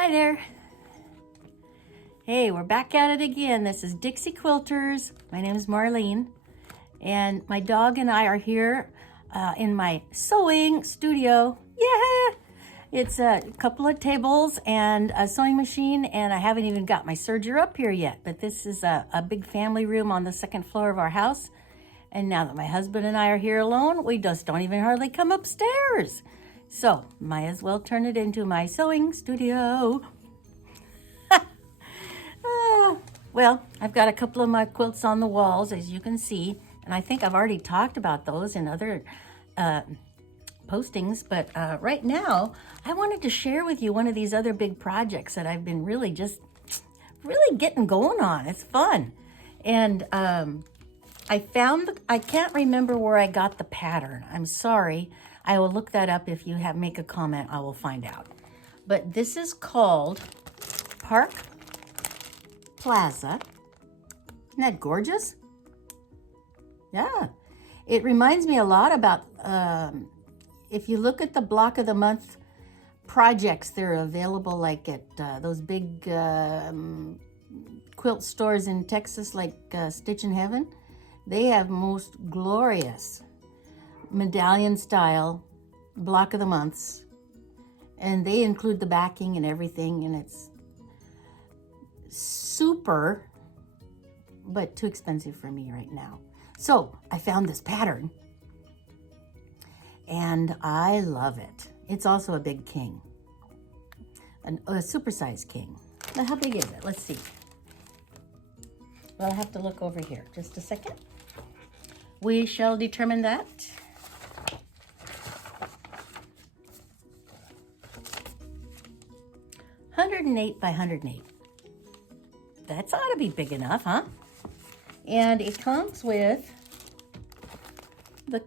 Hi there. Hey, we're back at it again. This is Dixie Quilters. My name is Marlene, and my dog and I are here in my sewing studio. Yeah! It's a couple of tables and a sewing machine, and I haven't even got my serger up here yet, but this is a big family room on the second floor of our house. And now that my husband and I are here alone, we just don't even hardly come upstairs. So, might as well turn it into my sewing studio. Well, I've got a couple of my quilts on the walls, as you can see, and I think I've already talked about those in other postings, but right now, I wanted to share with you one of these other big projects that I've been really getting going on. It's fun. And I can't remember where I got the pattern. I'm sorry. I will look that up. If you make a comment, I will find out. But this is called Plaza. Isn't that gorgeous? Yeah. It reminds me a lot about, if you look at the block of the month projects, they're available like at those big quilt stores in Texas, like Stitch in Heaven. They have most glorious medallion style block of the months, and they include the backing and everything, and it's super, but too expensive for me right now. So I found this pattern and I love it. It's also a big king, a supersized king. Now, how big is it? Let's see. Well, I have to look over here. Just a second. We shall determine that. (108 by 108). That's ought to be big enough, huh? And it comes with the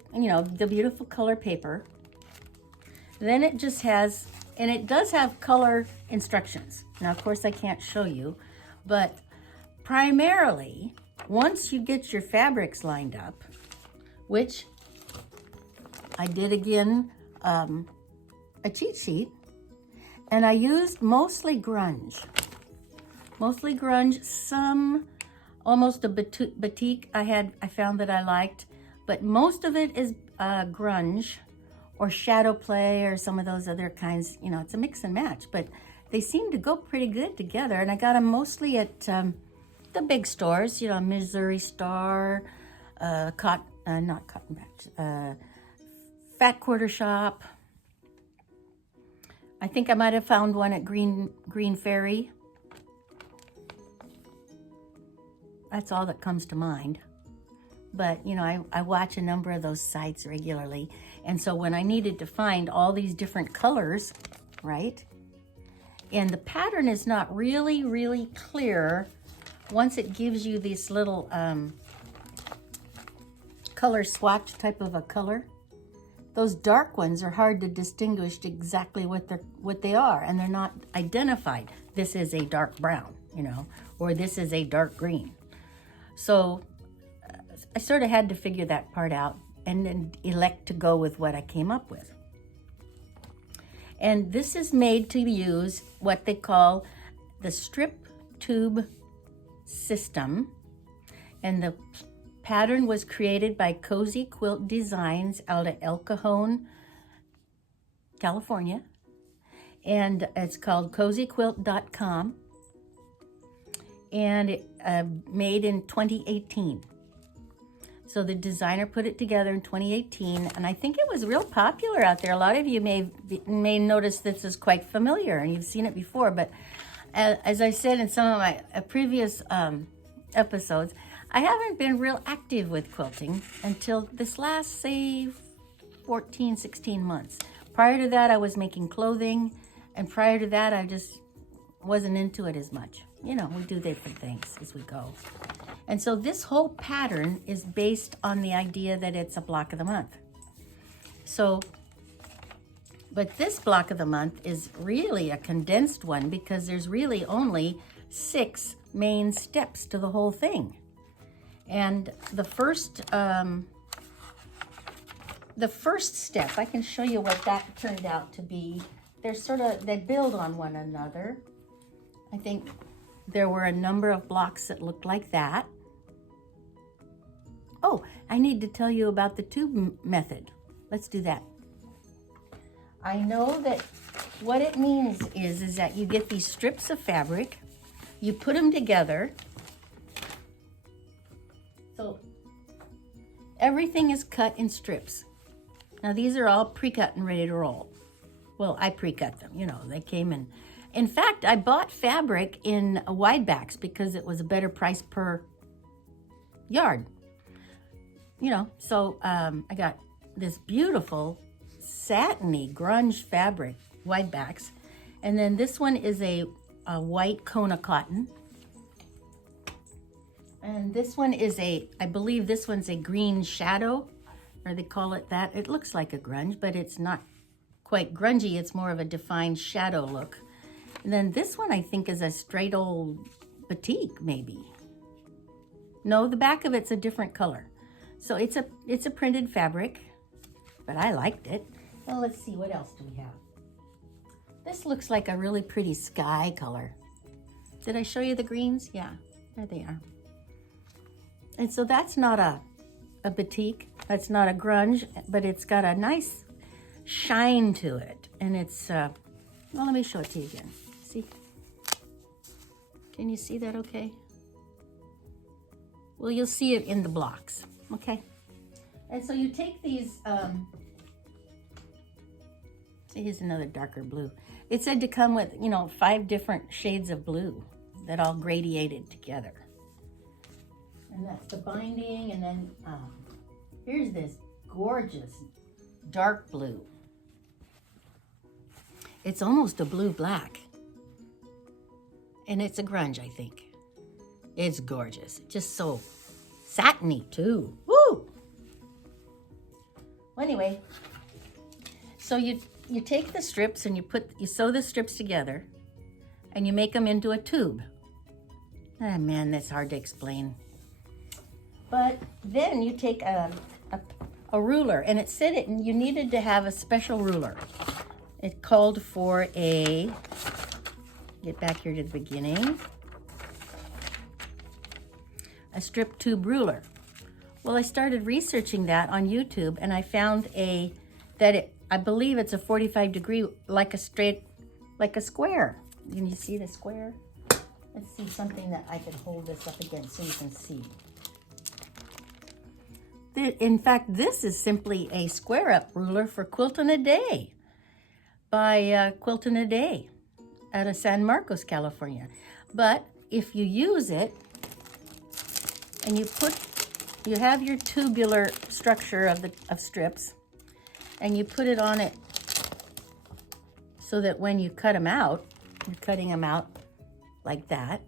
beautiful color paper. Then it just has, and it does have color instructions. Now, of course, I can't show you, but primarily, once you get your fabrics lined up, which I did again, a cheat sheet, and I used mostly grunge. Some almost a batik I found that I liked, but most of it is grunge or shadow play or some of those other kinds. It's a mix and match, but they seem to go pretty good together. And I got them mostly at the big stores, Missouri Star, not Cotton Patch, Fat Quarter Shop. I think I might have found one at Green Ferry. That's all that comes to mind. But, I watch a number of those sites regularly. And so when I needed to find all these different colors, right? And the pattern is not really, really clear once it gives you this little color swatch type of a color. Those dark ones are hard to distinguish exactly what they are, and they're not identified. This is a dark brown, or this is a dark green. So I sort of had to figure that part out and then elect to go with what I came up with. And this is made to use what they call the strip tube system, and the pattern was created by Cozy Quilt Designs out of El Cajon, California. And it's called cozyquilt.com. And it made in 2018. So the designer put it together in 2018, and I think it was real popular out there. A lot of you may notice this is quite familiar, and you've seen it before. But as I said in some of my previous episodes, I haven't been real active with quilting until this last, say, 14, 16 months. Prior to that, I was making clothing, and prior to that, I just wasn't into it as much. We do different things as we go. And so this whole pattern is based on the idea that it's a block of the month. But this block of the month is really a condensed one because there's really only 6 main steps to the whole thing. And the first step, I can show you what that turned out to be they're sort of, they build on one another. I think there were a number of blocks that looked like that. Oh, I need to tell you about the tube method. Let's do that. I know that what it means is that you get these strips of fabric, you put them together. So everything is cut in strips. Now these are all pre-cut and ready to roll. Well, I pre-cut them, you know, they came in. In fact, I bought fabric in wide backs because it was a better price per yard. You know, so I got this beautiful satiny grunge fabric, wide backs. And then this one is a white Kona cotton. And this one is I believe this one's a green shadow, or they call it that. It looks like a grunge, but it's not quite grungy. It's more of a defined shadow look. And then this one I think is a straight old batik, maybe. No, the back of it's a different color. So it's a printed fabric, but I liked it. Well, let's see, what else do we have? This looks like a really pretty sky color. Did I show you the greens? Yeah, there they are. And so that's not a batik, that's not a grunge, but it's got a nice shine to it. And it's, well, let me show it to you again. See? Can you see that okay? Well, you'll see it in the blocks, okay? And so you take these, see, here's another darker blue. It said to come with, you know, 5 different shades of blue that all gradiated together. And that's the binding, and then here's this gorgeous dark blue. It's almost a blue-black. And it's a grunge, I think. It's gorgeous. Just so satiny, too. Woo! Well, anyway, so you take the strips and you sew the strips together and you make them into a tube. Ah, man, that's hard to explain. But then you take a ruler, and it said you needed to have a special ruler. It called for get back here to the beginning, a strip tube ruler. Well, I started researching that on YouTube, and I found I believe it's a 45 degree, like a square. Can you see the square? Let's see something that I could hold this up against so you can see. In fact, this is simply a square-up ruler for Quilting a Day by Quilting a Day out of San Marcos, California. But if you use it and you have your tubular structure of strips, and you put it on it so that when you cut them out, you're cutting them out like that,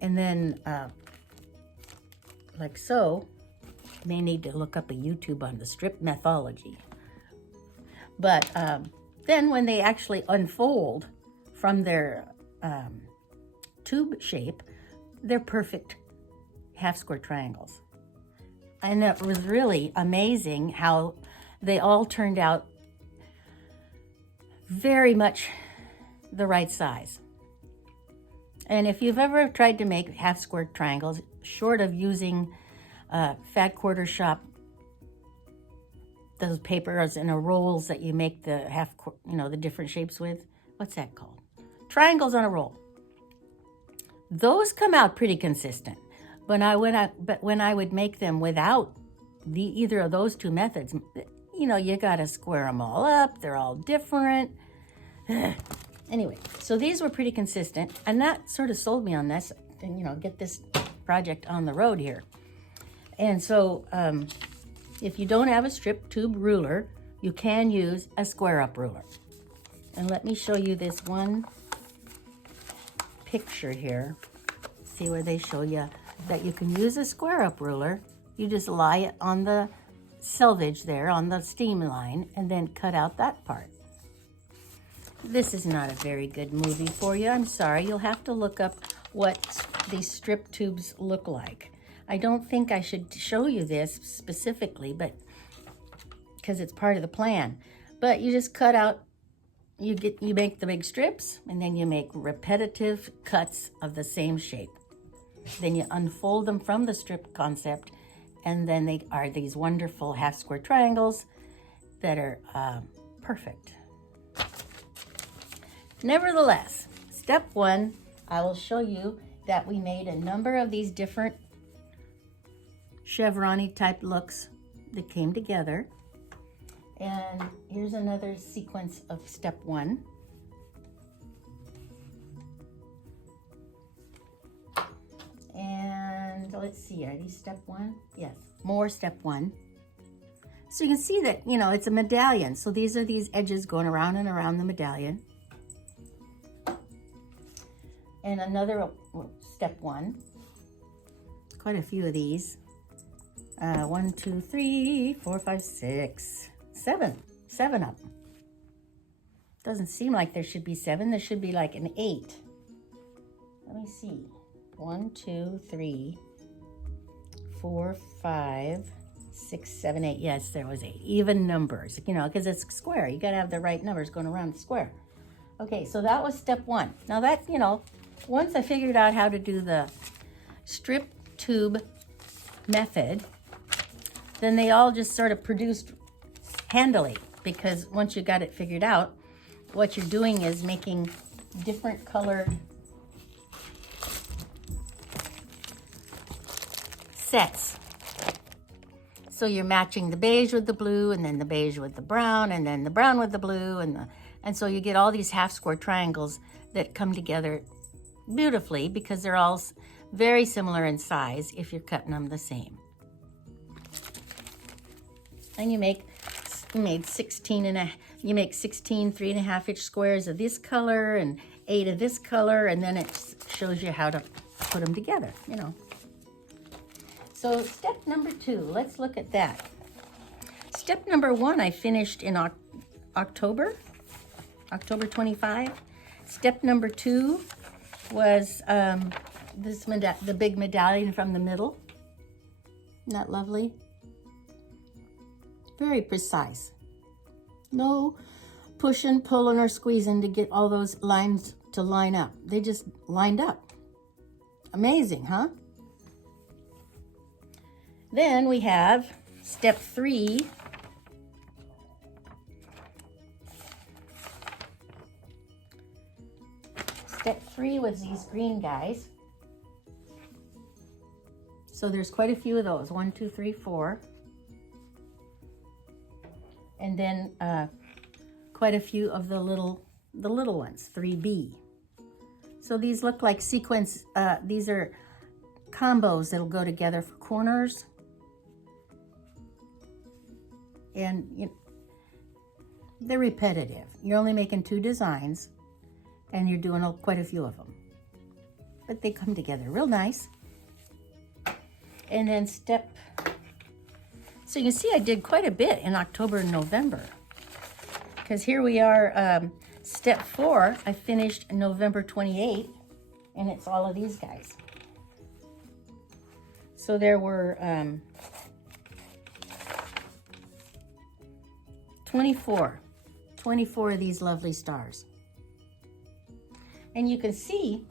and then like so. You may need to look up a YouTube on the strip methodology. But then when they actually unfold from their tube shape, they're perfect half-square triangles. And it was really amazing how they all turned out very much the right size. And if you've ever tried to make half-square triangles, short of using fat quarter shop, those papers and rolls that you make the the different shapes with, what's that called? Triangles on a roll. Those come out pretty consistent. But when I would make them without either of those two methods, you gotta square them all up. They're all different. Anyway, so these were pretty consistent, and that sort of sold me on this, and get this project on the road here. And so if you don't have a strip tube ruler, you can use a square up ruler. And let me show you this one picture here. See where they show you that you can use a square up ruler. You just lie it on the selvage there on the steam line and then cut out that part. This is not a very good movie for you. I'm sorry. You'll have to look up what these strip tubes look like. I don't think I should show you this specifically, but because it's part of the plan. But you just cut out, you make the big strips, and then you make repetitive cuts of the same shape. Then you unfold them from the strip concept, and then they are these wonderful half square triangles that are perfect. Nevertheless, step one, I will show you that we made a number of these different chevron-y type looks that came together. And here's another sequence of step one. And let's see, are these step one? Yes, more step one. So you can see that, you know, it's a medallion. So these are these edges going around and around the medallion. And another step one. Quite a few of these. 1, 2, 3, 4, 5, 6, 7. 7 of them. Doesn't seem like there should be 7. There should be like an 8. Let me see. 1, 2, 3, 4, 5, 6, 7, 8. Yes, there was 8. Even numbers, you know, because it's square. You got to have the right numbers going around the square. Okay, so that was step one. Now that, you know, once I figured out how to do the strip tube method, then they all just sort of produced handily, because once you got it figured out, what you're doing is making different colored sets. So you're matching the beige with the blue, and then the beige with the brown, and then the brown with the blue, and so you get all these half square triangles that come together beautifully, because they're all very similar in size if you're cutting them the same. And you make 16 3.5 inch squares of this color and 8 of this color, and then it shows you how to put them together, you know. So step number 2, let's look at that. Step number 1 I finished in October 25. Step number 2 was the big medallion from the middle. Isn't that lovely? Very precise. No pushing, pulling, or squeezing to get all those lines to line up. They just lined up. Amazing, huh? Then we have step 3. Step 3 was these green guys. So there's quite a few of those. 1, 2, 3, 4. And then quite a few of the little ones, 3B. So these look like sequence, these are combos that'll go together for corners. And you know, they're repetitive. You're only making 2 designs, and you're doing quite a few of them. But they come together real nice. And then so you can see I did quite a bit in October and November. Because here we are, step 4, I finished November 28th, and it's all of these guys. So there were 24 of these lovely stars. And you can see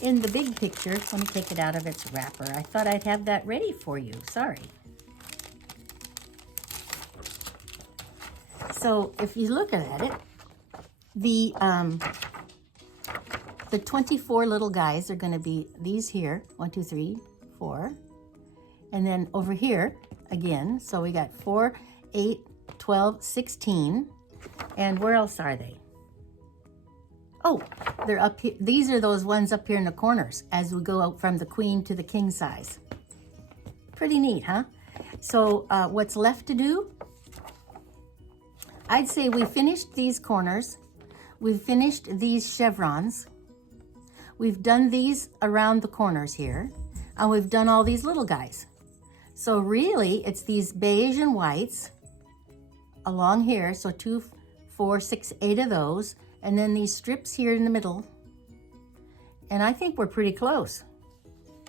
in the big picture, let me take it out of its wrapper. I thought I'd have that ready for you, sorry. So if you look at it, the 24 little guys are going to be these here, 1, 2, 3, 4. And then over here again, so we got 4, 8, 12, 16. And where else are they? Oh, they're up here. These are those ones up here in the corners as we go out from the queen to the king size. Pretty neat, huh? So what's left to do? I'd say we finished these corners. We've finished these chevrons. We've done these around the corners here. And we've done all these little guys. So really, it's these beige and whites along here. So 2, 4, 6, 8 of those. And then these strips here in the middle. And I think we're pretty close.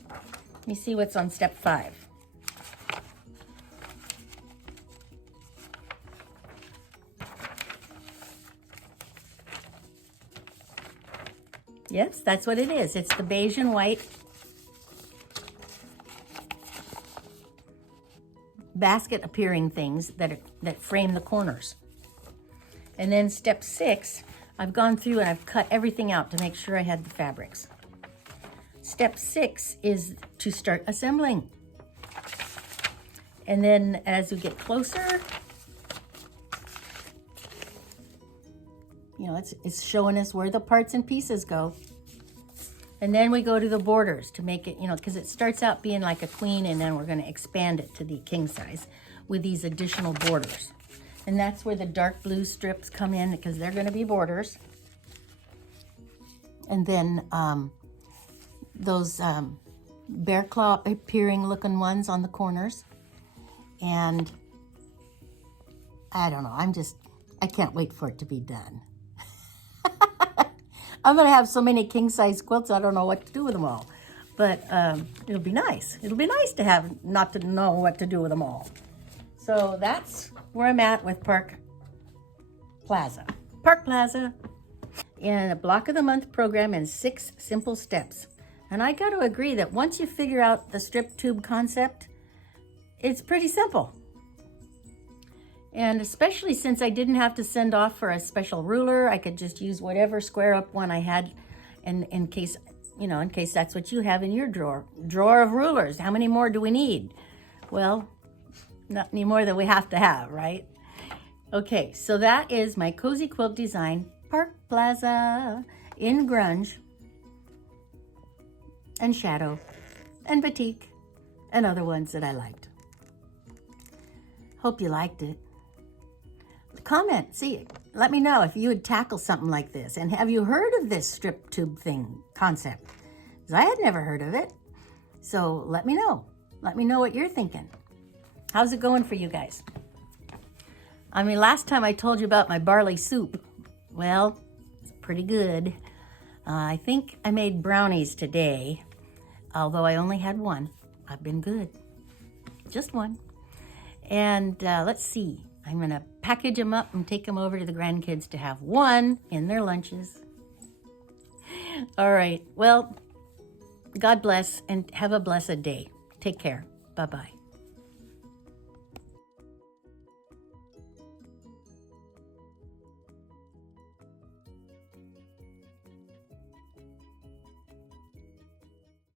Let me see what's on step 5. Yes, that's what it is. It's the beige and white basket appearing things that frame the corners. And then step 6, I've gone through and I've cut everything out to make sure I had the fabrics. Step 6 is to start assembling. And then as we get closer, you know, it's showing us where the parts and pieces go. And then we go to the borders to make it, you know, because it starts out being like a queen, and then we're going to expand it to the king size with these additional borders. And that's where the dark blue strips come in, because they're going to be borders. And then those bear claw appearing looking ones on the corners. And I don't know, I can't wait for it to be done. I'm going to have so many king-size quilts, I don't know what to do with them all. But it'll be nice. It'll be nice to have, not to know what to do with them all. So that's where I'm at with Park Plaza. Park Plaza. In a block of the month program in 6 simple steps. And I got to agree that once you figure out the strip tube concept, it's pretty simple. And especially since I didn't have to send off for a special ruler, I could just use whatever square up one I had, and in case, you know, in case that's what you have in your drawer of rulers. How many more do we need? Well, not any more than we have to have, right? Okay, so that is my cozy quilt design, Park Plaza, in grunge and shadow and batik and other ones that I liked. Hope you liked it. Comment, let me know if you would tackle something like this. And have you heard of this strip tube thing concept? Because I had never heard of it. So let me know. Let me know what you're thinking. How's it going for you guys? I mean, last time I told you about my barley soup. Well, it's pretty good. I think I made brownies today, although I only had one. I've been good. Just one. And let's see. I'm going to package them up and take them over to the grandkids to have one in their lunches. All right. Well, God bless and have a blessed day. Take care. Bye-bye.